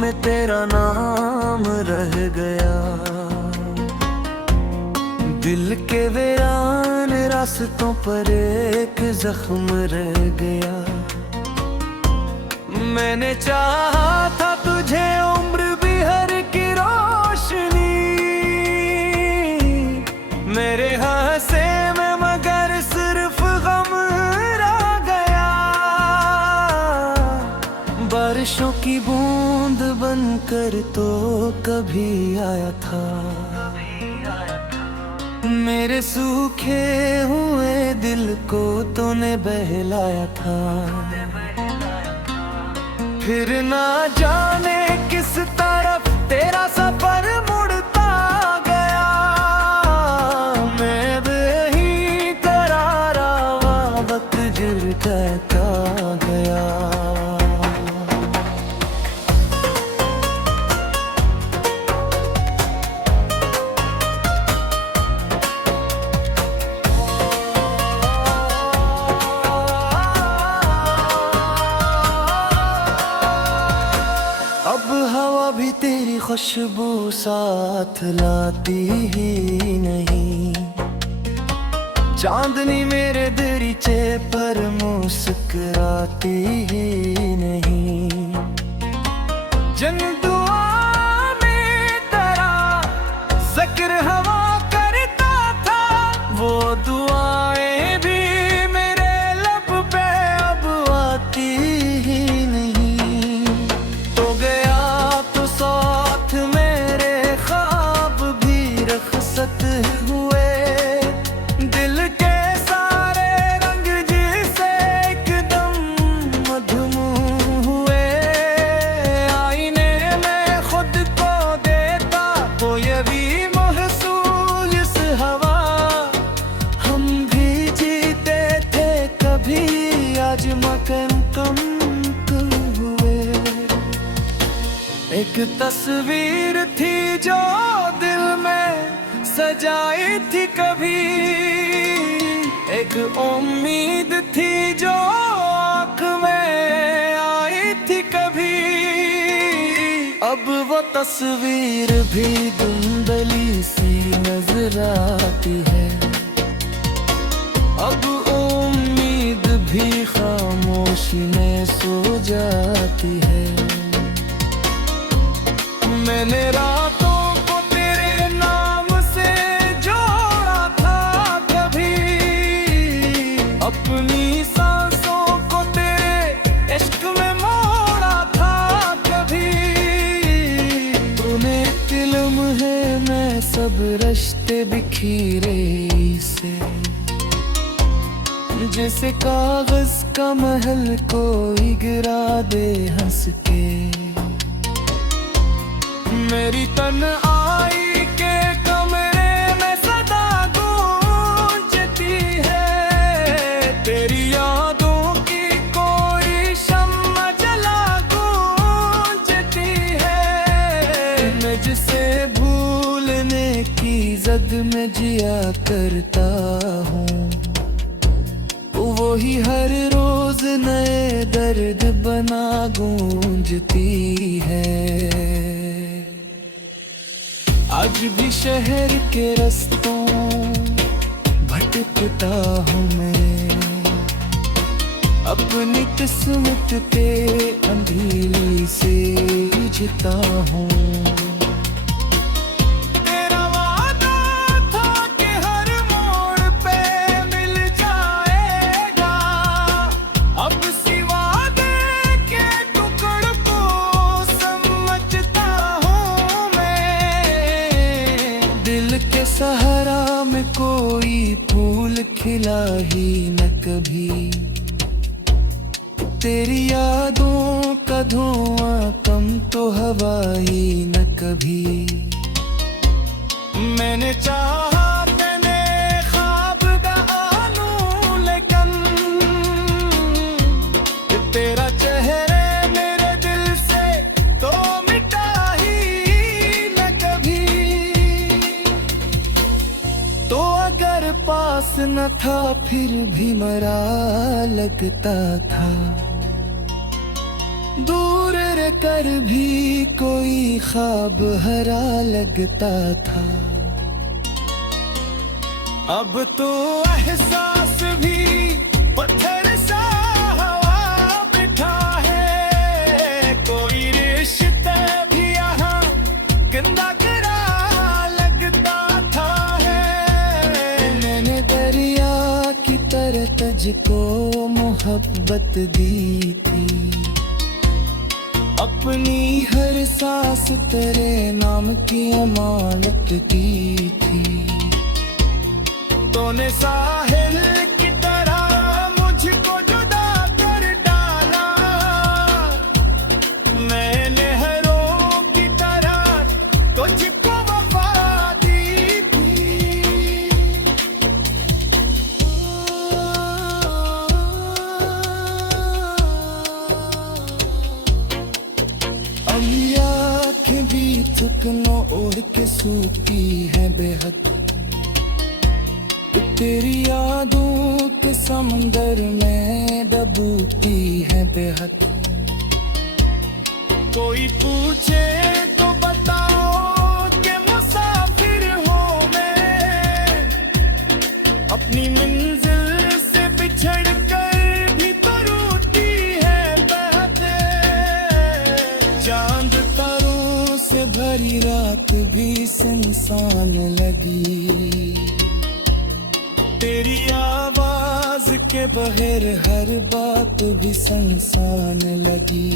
में तेरा नाम रह गया। दिल के वीरान रास्तों पर एक जख्म रह गया। मैंने चाहा था तुझे उम्र भी हर की रोशनी, मेरे हंसे में मगर सिर्फ गम रह गया। बारिशों की बूंद बनकर तो कभी आया था, मेरे सूखे हुए दिल को तूने बहलाया था। फिर ना जाने किस तरफ तेरा सफर मुड़ता गया। मैं बेही करारा वक्त गिर कहता गया। अब हवा भी तेरी खुशबू साथ लाती ही नहीं। चांदनी मेरे दरीचे पर मुस्कुराती ही नहीं। जन दुआ में तेरा जिक्र हवा करता था, वो दुआएं भी मेरे लब पे अब आती ही नहीं। तो गया तो साथ मेरे ख्वाब भी रखसत हुए। दिल के सारे रंग जिसे एकदम मधुम हुए। आईने में खुद को देता तो ये भी महसूस इस हवा। हम भी जीते थे कभी, आज मकम कम हुए। एक तस्वीर थी जो दिल में सजाई थी कभी, एक उम्मीद थी जो आँख में आई थी कभी। अब वो तस्वीर भी धुंधली सी नजर आती है। अब उम्मीद भी खामोशी में सो जाती है। मैंने रातों को तेरे नाम से जोड़ा था कभी, अपनी सांसों को तेरे इश्क में मोड़ा था कभी। तूने तिलम है मैं सब रिश्ते बिखरे से, जैसे कागज का महल कोई गिरा दे हंस के। मेरी तन्हाई के कमरे में सदा गूंजती है। तेरी यादों की कोई शम्मा जला गूंजती है। मैं जिसे भूलने की जद में जिया करता हूँ, वही हर रोज नए दर्द बना गूंजती है। आज भी शहर के रास्तों भटकता हूँ मैं, अपनी किस्मत पे अंधेरी से उलझता हूँ। तेरा वादा था कि हर मोड़ पे मिल जाएगा, अब सिवा दे के टुकड़ को समझता हूँ मैं। दिल के सहारा में कोई फूल खिला ही न कभी, तेरी यादों का धुआं कम तो हवा ही न कभी। मैंने चाहा तेने ख्वाब दा आलू लेकिन तेरा चेहरे मेरे दिल से तो मिटा ही न कभी। तो अगर पास न था फिर भी मरा लगता था, दूर रह कर भी कोई ख्वाब हरा लगता था। अब तो एहसास भी पत्थर सा हवा बैठा है। कोई रिश्ता भी यहाँ गंदा करा लगता था है। मैंने दरिया की तरह तुझको मोहब्बत दी थी। अपनी हर सांस तेरे नाम की अमानत की थी। तूने साहिल की तरह मुझको जुदा कर डाला। मैं नहरों की तरह तुझको वफा दी थी। अब ये आँखें भी थकनो ओढ़ के सूखती है बेहद। तेरी यादों के समंदर में डूबती है बेहद। कोई पूछे तो बताओ कि मुसाफिर हूँ मैं। अपनी मंजिल से बिछड़ कर भी तो रोती है बेहद। चांद तारों से भरी रात भी सुनसान लगी। तेरी आवाज के बगैर हर बात भी सुनसान लगी।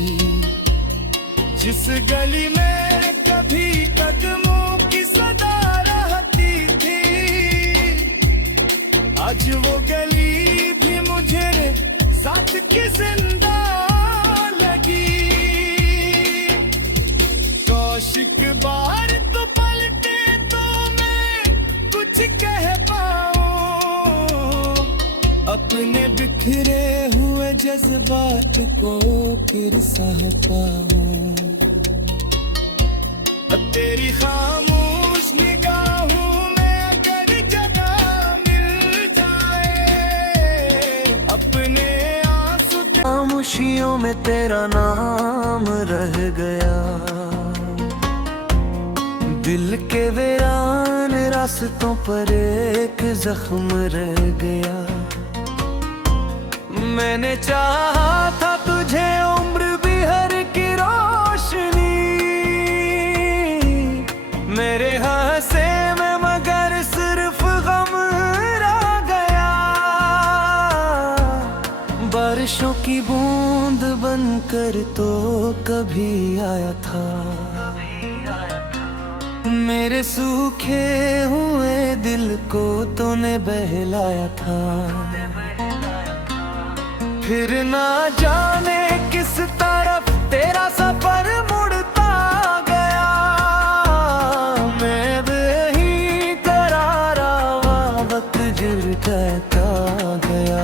जिस गली में कभी कदमों की सदा रहती थी, आज वो गली भी मुझे साथ की जिंदा लगी। कौशिक बार तो पलटे तो मैं कुछ कह पाऊं। अपने बिखरे हुए जज्बात को फिर सह पाऊं। तेरी खामोश निगाहों में अगर जगह मिल जाए, अपने आंसू खामोशियों में तेरा नाम रह गया। दिल के वीरान रास्तों पर एक जख्म रह गया। मैंने चाहा था तुझे उम्र भी हर की रोशनी। मेरे हंसे में मगर सिर्फ गम रह गया। बारिशों की बूंद बनकर तो कभी आया था। मेरे सूखे हुए दिल को तूने बहलाया था। फिर ना जाने किस तरफ तेरा सफर मुड़ता गया। मैं वही करारा वक्त गिर कहता गया।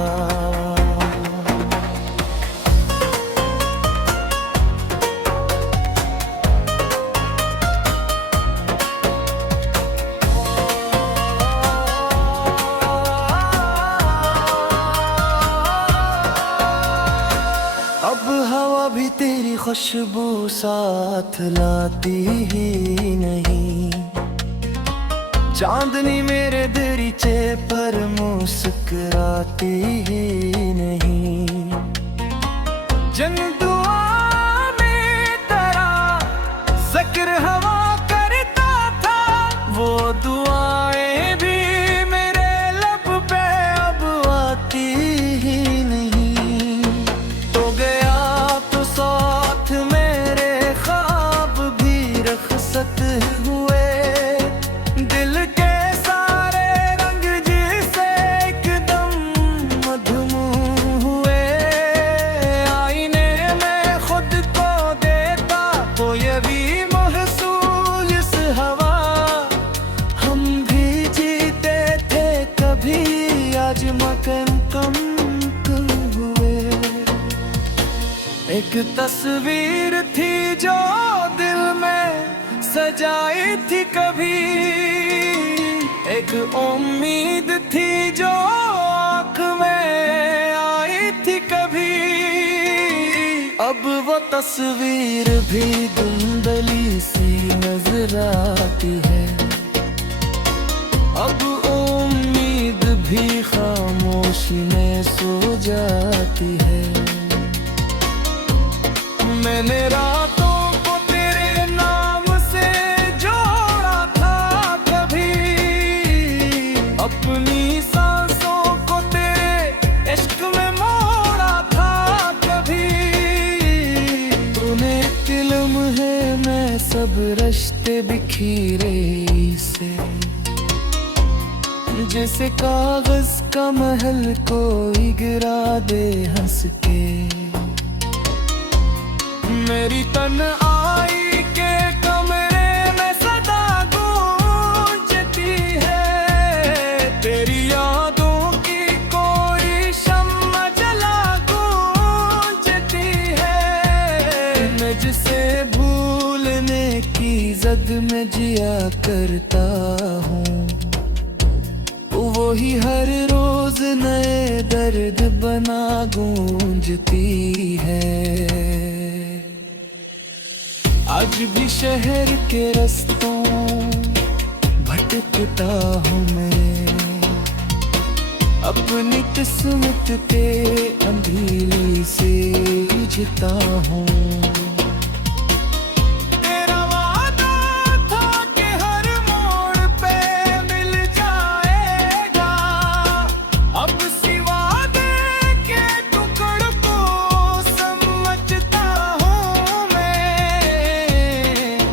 अब हवा भी तेरी खुशबू साथ लाती ही नहीं। चांदनी मेरे दरीचे पर मुस्कुराती ही नहीं। जन दुआ में तेरा जिक्र हवा करता था। वो दुआएं भी मेरे लब पे अब आती ही नहीं। तो गया तो साथ मेरे ख्वाब भी रखसत हुए। दिल के सारे रंग जिसे एकदम मधुम हुए। आईने में खुद को देखा तो ये भी महसूस इस हवा। हम भी जीते थे कभी आज मकन कम हुए। एक तस्वीर थी जो दिल में सजाई थी कभी। एक उम्मीद थी जो आँख में आई थी कभी। अब वो तस्वीर भी धुंधली सी नजर आती है। अब उम्मीद भी खामोशी में सो जाती है। मैंने रातों को तेरे नाम से जोड़ा था कभी, अपनी सांसों को तेरे इश्क में मोड़ा था कभी। तूने तिलम है मैं सब रिश्ते बिखरे से, जैसे कागज का महल कोई गिरा दे हंस के। मेरी तन्हाई के कमरे में सदा गूंजती है, तेरी यादों की कोई शम्मा जला गूंजती है। मैं जिसे भूलने की जद में जिया करता हूँ, वही हर रोज नए दर्द बना गूंजती है। आज भी शहर के रास्तों भटकता हूँ मैं, अपनी किस्मत के अंधेरे से उलझता हूँ।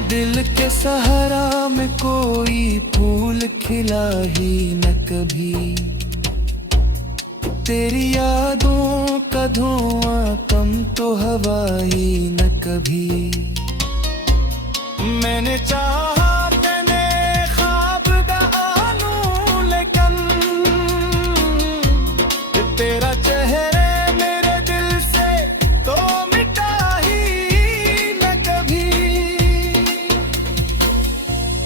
दिल के सहारा में कोई फूल खिला ही न कभी, तेरी यादों का धुआं कम तो हवा ही न कभी। मैंने चाहा तेने ख्वाब बहानू लेकिन तेरा चेहरा मेरे दिल से तो मिटा ही न कभी।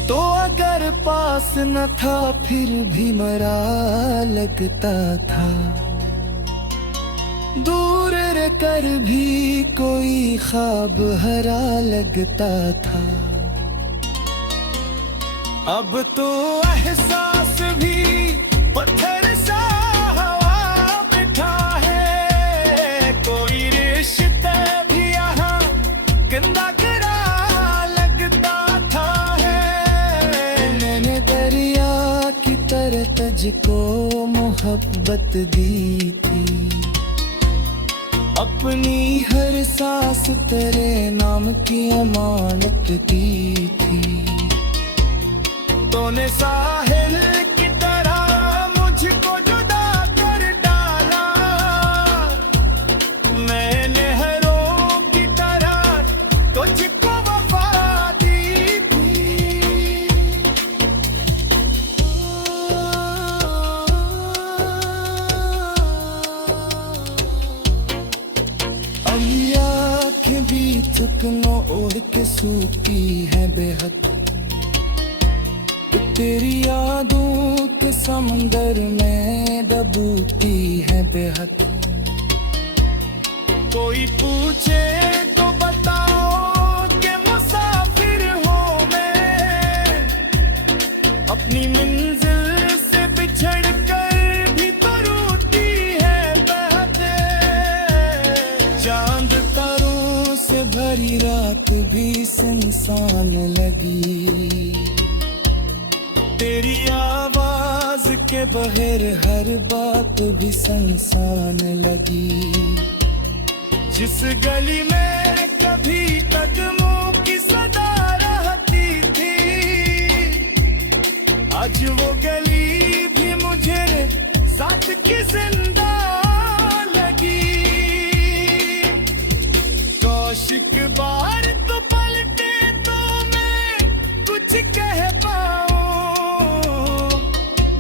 तो अगर पास न था फिर भी मरा लगता था, दूर रह कर भी कोई ख्वाब हरा लगता था। अब तो एहसास भी पत्थर सा हवा बैठा है, कोई रिश्ता भी यहाँ गंदा करा लगता था है। मैंने दरिया की तरह तुझको मोहब्बत दी थी, अपनी हर सांस तेरे नाम की अमानत की थी। तूने साहिल की तरह मुझको जुदा कर डाला, मैंने नहरों की तरह तुझको वफा दी थी। अब ये आँखें भी थकनो ओढ़ के सूखी है बेहद, तेरी यादों के समंदर में डूबती है बेहद। कोई पूछे तो बताओ कि मुसाफिर हूँ मैं, अपनी मंजिल से बिछड़ कर भी तो रोती है बहते। चांद तारों से भरी रात भी सुनसान लगी, तेरी आवाज के बगैर हर बात भी सुनसान लगी। जिस गली में कभी कदमों की सदा रहती थी, आज वो गली भी मुझे साथ की जिंदा लगी। कौशिक बार तो पलटे तो मैं कुछ कह पाऊं,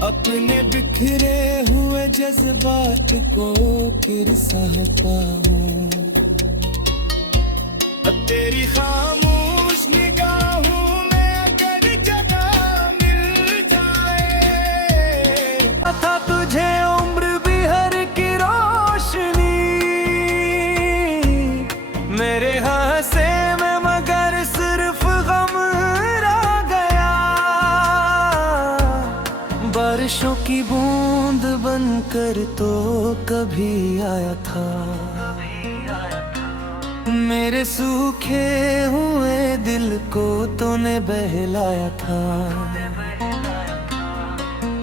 अपने बिखरे हुए जज्बात को फिर सह पाऊं। तेरी खामोश निगाहों में अगर जगह मिल जाए, था तुझे उम्र भी हर की रोशनी मेरे हाथ बनकर तो कभी आया था, मेरे सूखे हुए दिल को तूने बहलाया था।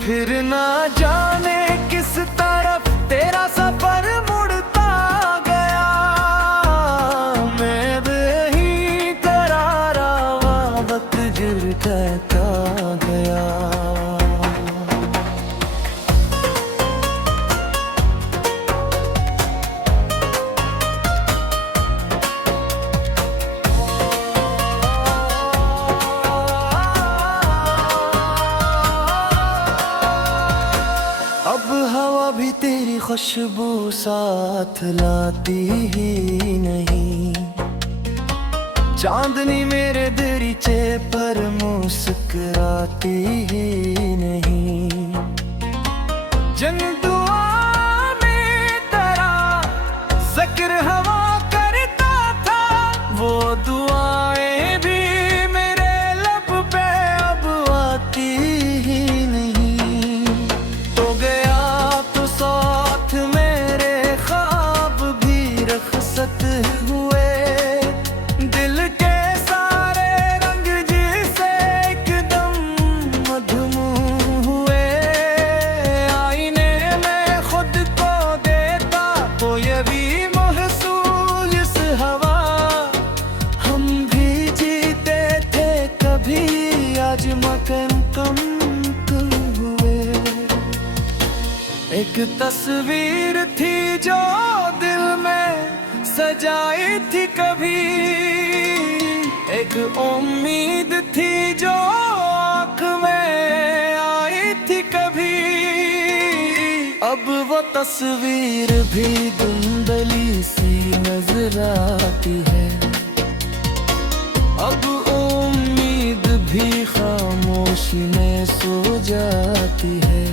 फिर ना जाने किस तरफ तेरा सफर मुड़ता गया, मैं ही करारा वक्त गिर कहता गया। अब हवा भी तेरी खुशबू साथ लाती ही नहीं, चांदनी मेरे दरीचे पर मुस्कुराती ही नहीं। जिन दुआ में तेरा जिक्र हवा करता था, वो दुआएं भी मेरे लब पे अब आती ही नहीं। तो गया तो साथ मेरे ख्वाब भी रखसत हुए, दिल के सारे रंग जिसे एकदम मधुम हुए। आईने में खुद को देता तो ये भी महसूस इस हवा, हम भी जीते थे कभी आज मकम कम हुए। एक तस्वीर थी जो दिल में सजाई थी कभी, एक उम्मीद थी जो आँख में आई थी कभी। अब वो तस्वीर भी धुंधली सी नजर आती है, अब उम्मीद भी खामोशी में सो जाती है।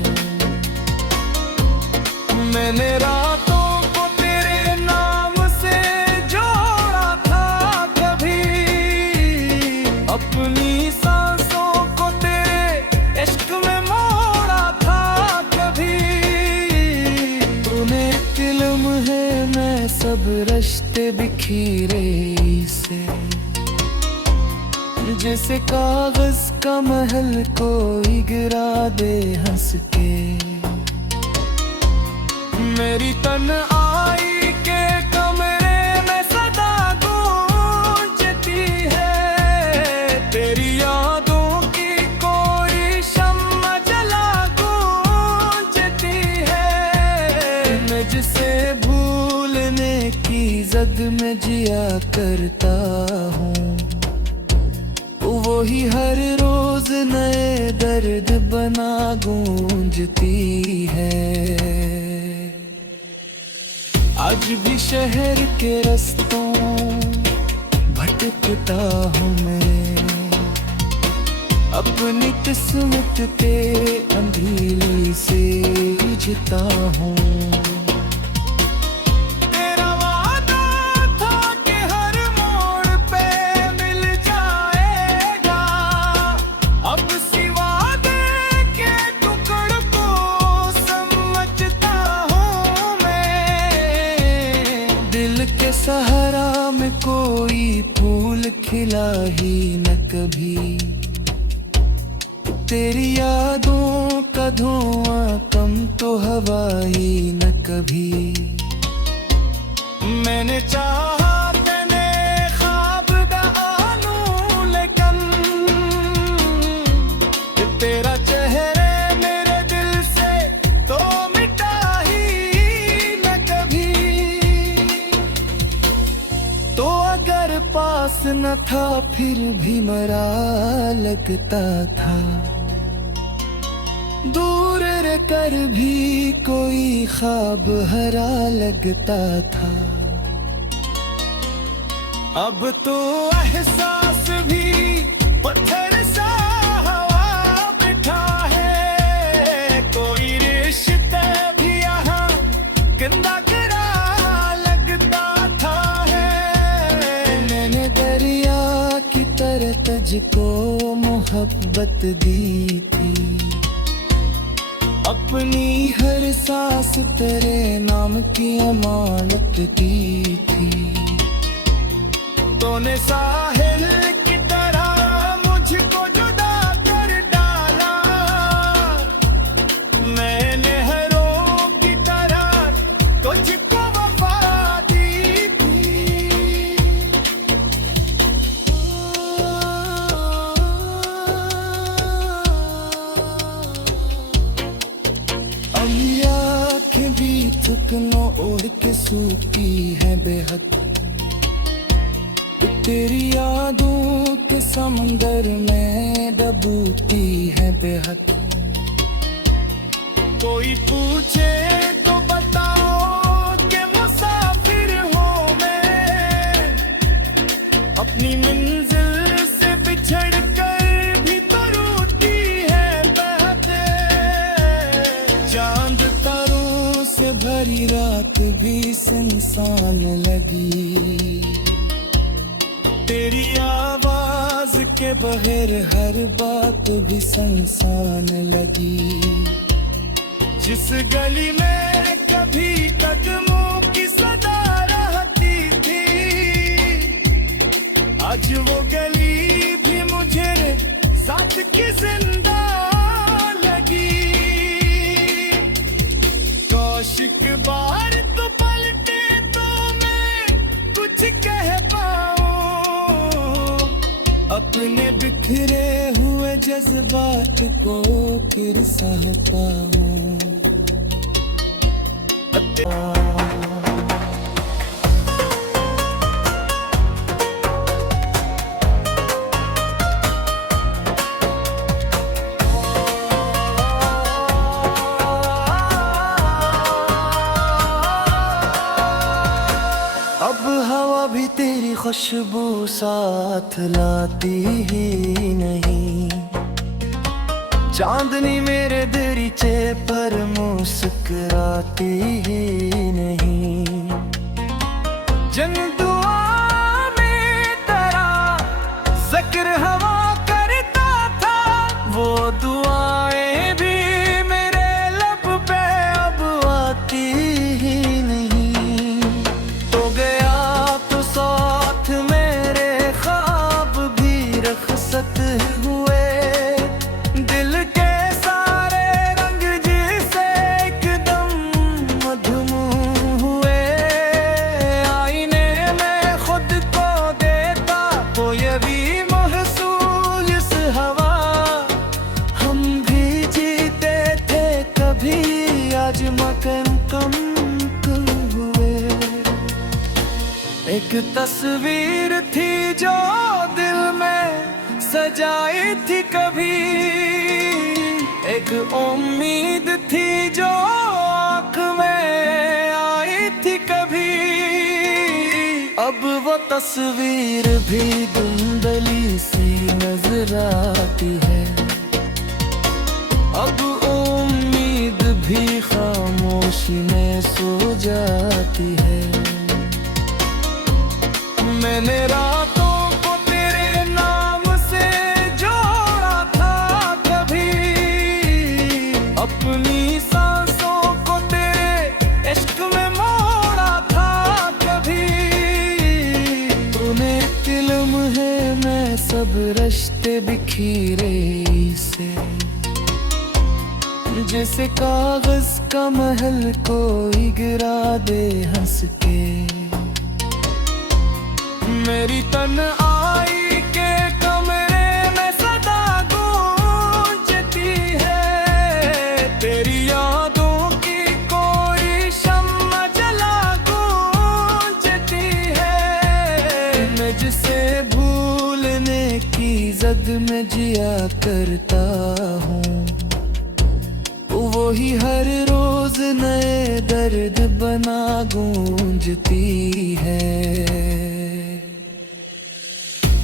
मैंने रातों को तेरे नाम से जोड़ा था कभी, अपनी सांसों को तेरे इश्क में मोड़ा था कभी। तूने फिल्म है मैं सब रिश्ते बिखरे से, जैसे कागज का महल कोई गिरा दे हंस के। मेरी तन्हाई के कमरे में सदा गूंजती है, तेरी यादों की कोई शम्मा जला गूंजती है। मैं जिसे भूलने की जद में जिया करता हूँ, वही हर रोज नए दर्द बना गूंजती है। आज भी शहर के रास्तों भटकता हूँ मैं, अपनी किस्मत पे अंधेरी से उलझता हूँ। के सहारा में कोई फूल खिला ही न कभी, तेरी यादों का धुआं कम तो हवा ही न कभी। मैंने चाहा तेने ख्वाब दा आलू लेकिन तेरा चेहरे मेरे दिल से तो मिटा ही न कभी। तो अगर पास न था फिर भी मरा लगता था, दूर रह कर भी कोई ख्वाब हरा लगता था। अब तो एहसास भी पत्थर सा हवा बैठा है, कोई रिश्ता भी यहाँ गंदा करा लगता था है। मैंने दरिया की तरह तुझको मोहब्बत दी थी, अपनी हर सांस तेरे नाम की अमानत की थी। तूने साहिल की तरह मुझको जुदा कर डाला, मैं नहरों की तरह तुझको वफा दी थी। अभी आँखें भी थकनो ओढ़ के सूखी है बेहद, तेरी यादों के समंदर में डूबती है बेहद। कोई पूछे तो बताओ कि मुसाफिर हूँ मैं, अपनी मंजिल से बिछड़ कर भी तो रूठी है बहते। चांद तारों से भरी रात भी सुनसान लगी, तेरी आवाज के बगैर हर बात भी सुनसान लगी। जिस गली में कभी कदमों की सदा रहती थी, आज वो गली भी मुझे साथ की जिंदा लगी। कौशिक बार तो पलटे तो मैं कुछ कह पाऊं, अपने बिखरे हुए जज्बात को फिर सह पाऊं। अब हवा भी तेरी खुशबू साथ लाती ही नहीं, चांदनी मेरे दरीचे पर मुस्कुराती ही नहीं। जन दुआ में तेरा जिक्र हवा करता था, वो दुआएं भी मेरे लब पे अब आती ही नहीं। तो गया तो साथ मेरे ख्वाब भी रखसत हुए, दिल के सारे रंग जिसे एकदम मधुम हुए। आईने में खुद को देखा तो ये भी महसूस इस हवा, हम भी जीते थे कभी आज मकम कम हुए। एक तस्वीर थी जो दिल में सजाई थी कभी, एक उम्मीद थी जो आँख में आई थी कभी। अब वो तस्वीर भी धुंधली सी नजर आती है, अब उम्मीद भी खामोशी में सो जाती है। मैंने रातों को तेरे नाम से जोड़ा था कभी, अपनी सांसों को तेरे इश्क में मोड़ा था कभी। तूने तिलम है मैं सब रिश्ते बिखरे से, जैसे कागज का महल कोई गिरा दे हंस के। मेरी तन्हाई के कमरे में सदा गूंजती है, तेरी यादों की कोई शम्मा जला गूंजती है। मैं जिसे भूलने की जद में जिया करता हूँ, वही हर रोज नए दर्द बना गूंजती है।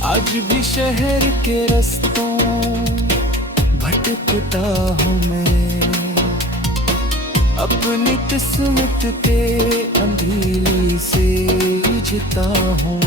आज भी शहर के रास्तों भटकता हूँ मैं, अपनी किस्मत के अंधेरे से जूझता हूँ।